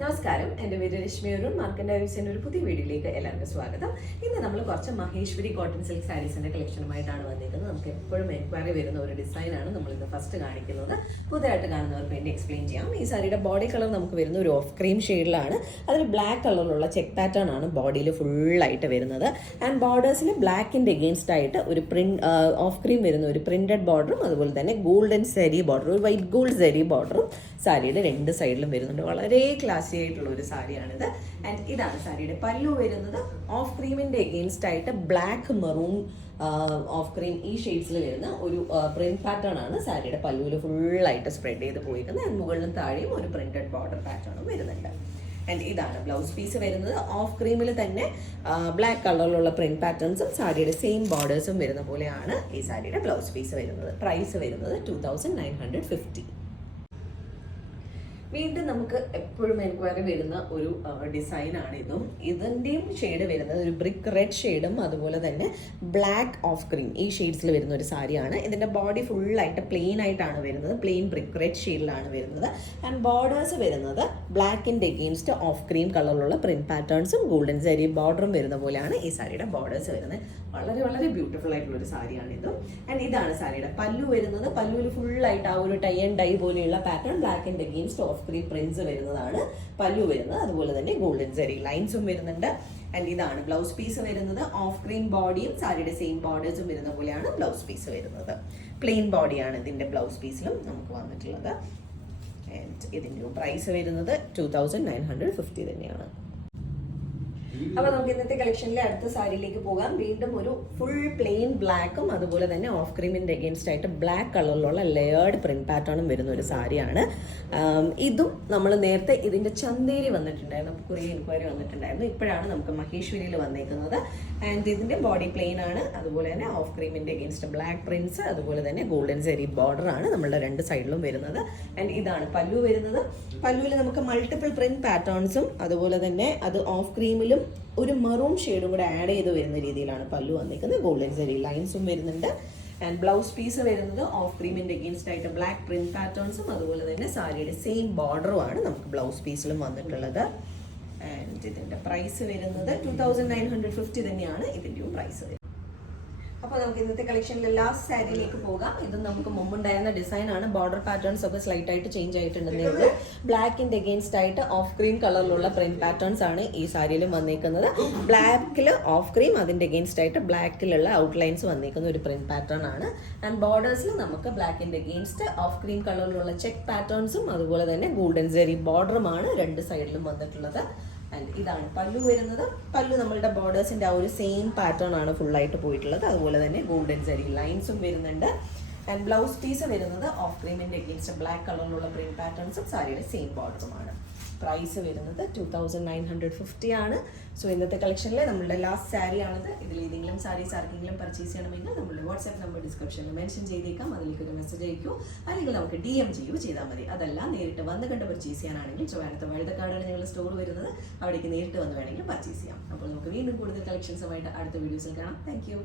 നമസ്കാരം, എൻ്റെ പേര് രശ്മി അരുൺ. മാർക്കൻഡ് ഹൗസിൻ്റെ ഒരു പുതിയ വീഡിയോയിലേക്ക് എല്ലാവർക്കും സ്വാഗതം. ഇന്ന് നമ്മൾ കുറച്ച് മഹേശ്വരി കോട്ടൺ സിൽക്ക് സാരീസിൻ്റെ കളക്ഷനുമായിട്ടാണ് വന്നിരിക്കുന്നത്. നമുക്ക് എപ്പോഴും എൻക്വയറി വരുന്ന ഒരു ഡിസൈനാണ് നമ്മൾ ഇന്ന് ഫസ്റ്റ് കാണിക്കുന്നത്. പുതിയതായിട്ട് കാണുന്നവർക്ക് വേണ്ടി എക്സ്പ്ലെയിൻ ചെയ്യാം. ഈ സാരിയുടെ ബോഡി കളർ നമുക്ക് വരുന്ന ഒരു ഓഫ് ക്രീം ഷെയ്ഡിലാണ്. അതിൽ ബ്ലാക്ക് കളറിലുള്ള ചെക്ക് പാറ്റേൺ ആണ് ബോഡിയിൽ ഫുള്ളായിട്ട് വരുന്നത്. ആൻഡ് ബോർഡേഴ്സിൽ ബ്ലാക്കിൻ്റെ എഗെയിൻസ്റ്റ് ആയിട്ട് ഒരു ഓഫ് ക്രീം വരുന്ന ഒരു പ്രിന്റഡ് ബോർഡറും അതുപോലെ തന്നെ ഗോൾഡൻ സെരി ബോർഡർ, ഒരു വൈറ്റ് ഗോൾഡ് സെരി ബോർഡറും സാരിയുടെ രണ്ട് സൈഡിലും വരുന്നുണ്ട്. വളരെ ക്ലാസി ആയിട്ടുള്ള ഒരു സാരിയാണിത്. ആൻഡ് ഇതാണ് സാരിയുടെ പല്ലു വരുന്നത്. ഓഫ് ക്രീമിൻ്റെ എഗെയിൻസ്റ്റ് ആയിട്ട് ബ്ലാക്ക് മെറൂൺ ഓഫ് ക്രീം ഈ ഷെയ്ഡ്സിൽ വരുന്ന ഒരു പ്രിന്റ് പാറ്റേൺ ആണ് സാരിയുടെ പല്ലുവിൽ ഫുള്ളായിട്ട് സ്പ്രെഡ് ചെയ്ത് പോയിരിക്കുന്നത്. ആൻഡ് മുകളിലും താഴെയും ഒരു പ്രിന്റഡ് ബോർഡർ പാറ്റേണും വരുന്നുണ്ട്. ആൻഡ് ഇതാണ് ബ്ലൗസ് പീസ് വരുന്നത്. ഓഫ് ക്രീമിൽ തന്നെ ബ്ലാക്ക് കളറിലുള്ള പ്രിന്റ് പാറ്റേൺസും സാരിയുടെ സെയിം ബോർഡേഴ്സും വരുന്ന പോലെയാണ് ഈ സാരിയുടെ ബ്ലൗസ് പീസ് വരുന്നത്. പ്രൈസ് വരുന്നത് 2950. വീണ്ടും നമുക്ക് എപ്പോഴും എൻക്വയറി വരുന്ന ഒരു ഡിസൈനാണ് ഇതും. ഇതിൻ്റെയും ഷെയ്ഡ് വരുന്നത് ഒരു ബ്രിക്ക് റെഡ് ഷെയ്ഡും അതുപോലെ തന്നെ ബ്ലാക്ക് ഓഫ് ക്രീം ഈ ഷെയ്ഡ്സിൽ വരുന്ന ഒരു സാരിയാണ്. ഇതിൻ്റെ ബോഡി ഫുള്ളായിട്ട് പ്ലെയിൻ ആയിട്ടാണ് വരുന്നത്. പ്ലെയിൻ ബ്രിക്ക് റെഡ് ഷെയ്ഡിലാണ് വരുന്നത്. ആൻഡ് ബോർഡേഴ്സ് വരുന്നത് ബ്ലാക്കിൻ്റെ എഗെയിൻസ്റ്റ് ഓഫ് ക്രീം കളറിലുള്ള പ്രിന്റ് പാറ്റേൺസും ഗോൾഡൻ സാരി ബോർഡറും വരുന്ന പോലെയാണ് ഈ സാരിയുടെ ബോർഡേഴ്സ് വരുന്നത്. വളരെ വളരെ ബ്യൂട്ടിഫുൾ ആയിട്ടുള്ള ഒരു സാരിയാണ് ഇതും. ആൻഡ് ഇതാണ് സാരിയുടെ പല്ലു വരുന്നത്. പല്ലുവിൽ ഫുള്ളായിട്ട് ആ ഒരു ടൈ ആൻഡ് ഡൈ പോലെയുള്ള പാറ്റേൺ ബ്ലാക്കിൻ്റെ എഗെയിൻസ്റ്റ് ഓഫ് ക്രീം പ്രിന്റ്സ് വരുന്നതാണ് പല്ലു വരുന്നത്. അതുപോലെ തന്നെ ഗോൾഡൻ സെറി ലൈൻസും വരുന്നുണ്ട്. ആൻഡ് ഇതാണ് ബ്ലൗസ് പീസ് വരുന്നത്. ഓഫ് ക്രീം ബോഡിയും സാരിയുടെ സെയിം ബോർഡേഴ്സും വരുന്ന പോലെയാണ് ബ്ലൗസ് പീസ് വരുന്നത്. പ്ലെയിൻ ബോഡിയാണ് ഇതിൻ്റെ ബ്ലൗസ് പീസിലും നമുക്ക് വന്നിട്ടുള്ളത്. ആൻഡ് ഇതിൻ്റെ പ്രൈസ് വരുന്നത് 2950 തന്നെയാണ്. അപ്പോൾ നമുക്ക് ഇന്നത്തെ കളക്ഷനിലെ അടുത്ത സാരിയിലേക്ക് പോകാം. വീണ്ടും ഒരു ഫുൾ പ്ലെയിൻ ബ്ലാക്കും അതുപോലെ തന്നെ ഓഫ് ക്രീമിൻ്റെ എഗെയിൻസ്റ്റ് ആയിട്ട് ബ്ലാക്ക് കളറിലുള്ള ലെയേർഡ് പ്രിന്റ് പാറ്റേണും വരുന്ന ഒരു സാരിയാണ്. ഇതും നമ്മൾ നേരത്തെ ഇതിൻ്റെ ചന്തേരി വന്നിട്ടുണ്ടായിരുന്നു, നമുക്ക് കുറേ എൻക്വയറി വന്നിട്ടുണ്ടായിരുന്നു. ഇപ്പോഴാണ് നമുക്ക് മഹേശ്വരിയിൽ വന്നേക്കുന്നത്. ആൻഡ് ഇതിൻ്റെ ബോഡി പ്ലെയിൻ ആണ്. അതുപോലെ തന്നെ ഓഫ് ക്രീമിൻ്റെ എഗെയിൻസ്റ്റ് ബ്ലാക്ക് പ്രിന്റ്സ് അതുപോലെ തന്നെ ഗോൾഡൻ സെരി ബോർഡർ ആണ് നമ്മളുടെ രണ്ട് സൈഡിലും വരുന്നത്. ആൻഡ് ഇതാണ് പല്ലു വരുന്നത്. പല്ലുവിൽ നമുക്ക് മൾട്ടിപ്പിൾ പ്രിന്റ് പാറ്റേൺസും അതുപോലെ തന്നെ അത് ഓഫ് ക്രീമിലും ഒരു മെറൂൺ ഷെയ്ഡും കൂടെ ആഡ് ചെയ്ത് വരുന്ന രീതിയിലാണ് പല്ലു വന്നിരിക്കുന്നത്. ഗോൾഡൻ സെരി ലൈൻസും വരുന്നുണ്ട്. ആൻഡ് ബ്ലൗസ് പീസ് വരുന്നത് ഓഫ് ക്രീമിൻ്റെ എഗെയിൻസ്റ്റ് ആയിട്ട് ബ്ലാക്ക് പ്രിന്റ് പാറ്റേൺസും അതുപോലെ തന്നെ സാരിയുടെ സെയിം ബോർഡറുമാണ് നമുക്ക് ബ്ലൗസ് പീസിലും വന്നിട്ടുള്ളത്. ആൻഡ് ഇതിൻ്റെ പ്രൈസ് വരുന്നത് 2950 തന്നെയാണ് ഇതിൻ്റെയും പ്രൈസ് വരുന്നത്. അപ്പോൾ നമുക്ക് ഇന്നത്തെ കളക്ഷനിലെ ലാസ്റ്റ് സാരിയിലേക്ക് പോകാം. ഇതും നമുക്ക് മുമ്പുണ്ടായിരുന്ന ഡിസൈനാണ്. ബോർഡർ പാറ്റേൺസ് ഒക്കെ സ്ലൈറ്റ് ആയിട്ട് ചേഞ്ച് ആയിട്ടുണ്ടെന്നേ ഉള്ളൂ. ബ്ലാക്കിൻ്റെ എഗെയിൻസ്റ്റ് ആയിട്ട് ഓഫ് ക്രീം കളറിലുള്ള പ്രിന്റ് പാറ്റേൺസ് ആണ് ഈ സാരിയിലും വന്നിരിക്കുന്നത്. ബ്ലാക്കിൽ ഓഫ് ക്രീം, അതിൻ്റെ എഗെയിൻസ്റ്റ് ആയിട്ട് ബ്ലാക്കിലുള്ള ഔട്ട്ലൈൻസ് വന്നിരിക്കുന്ന ഒരു പ്രിന്റ് പാറ്റേൺ ആണ്. ആൻഡ് ബോർഡേഴ്സിൽ നമുക്ക് ബ്ലാക്കിൻ്റെ എഗെയിൻസ്റ്റ് ഓഫ് ക്രീം കളറിലുള്ള ചെക്ക് പാറ്റേൺസും അതുപോലെ തന്നെ ഗോൾഡൻ സെറി ബോർഡറുമാണ് രണ്ട് സൈഡിലും വന്നിട്ടുള്ളത്. ആൻഡ് ഇതാണ് പല്ലു വരുന്നത്. പല്ലു നമ്മളുടെ ബോർഡേഴ്സിൻ്റെ ആ ഒരു സെയിം പാറ്റേൺ ആണ് ഫുള്ളായിട്ട് പോയിട്ടുള്ളത്. അതുപോലെ തന്നെ ഗോൾഡൻ സെറി ലൈൻസും വരുന്നുണ്ട്. ആൻഡ് ബ്ലൗസ് പീസ് വരുന്നത് ഓഫ് ക്രീമിൻ്റെ എഗെയിൻസ്റ്റ് ബ്ലാക്ക് കളറിലുള്ള പ്രിന്റ് പാറ്റേൺസും സാരിയുടെ സെയിം ബോർഡറുമാണ്. പ്രൈസ് വരുന്നത് 2950 ആണ്. സോ ഇന്നത്തെ കളക്ഷനിലെ നമ്മളുടെ ലാസ്റ്റ് സാരി ആണിത്. ഇതിൽ ഏതെങ്കിലും സാരീസ് ആർക്കെങ്കിലും പർച്ചേസ് ചെയ്യണമെങ്കിൽ നമ്മളുടെ വാട്സ്ആപ്പ് നമ്പർ ഡിസ്ക്രിപ്ഷനിൽ മെൻഷൻ ചെയ്തേക്കാം. അതിലേക്ക് ഒരു മെസ്സേജ് അയക്കൂ, അല്ലെങ്കിൽ നമുക്ക് DM ചെയ്താൽ മതി. അതല്ല നേരിട്ട് വന്ന് കണ്ട് പർച്ചേസ് ചെയ്യാനാണെങ്കിൽ ട്രിവാൻഡ്രത്ത് വഴുതക്കാടാണ് ഞങ്ങളുടെ സ്റ്റോർ വരുന്നത്. അവിടേക്ക് നേരിട്ട് വന്ന് വേണമെങ്കിൽ പർച്ചേസ് ചെയ്യാം. അപ്പോൾ നമുക്ക് വീണ്ടും കൂടുതൽ കളക്ഷൻസുമായിട്ട് അടുത്ത വീഡിയോസിൽ കാണാം. Thank you.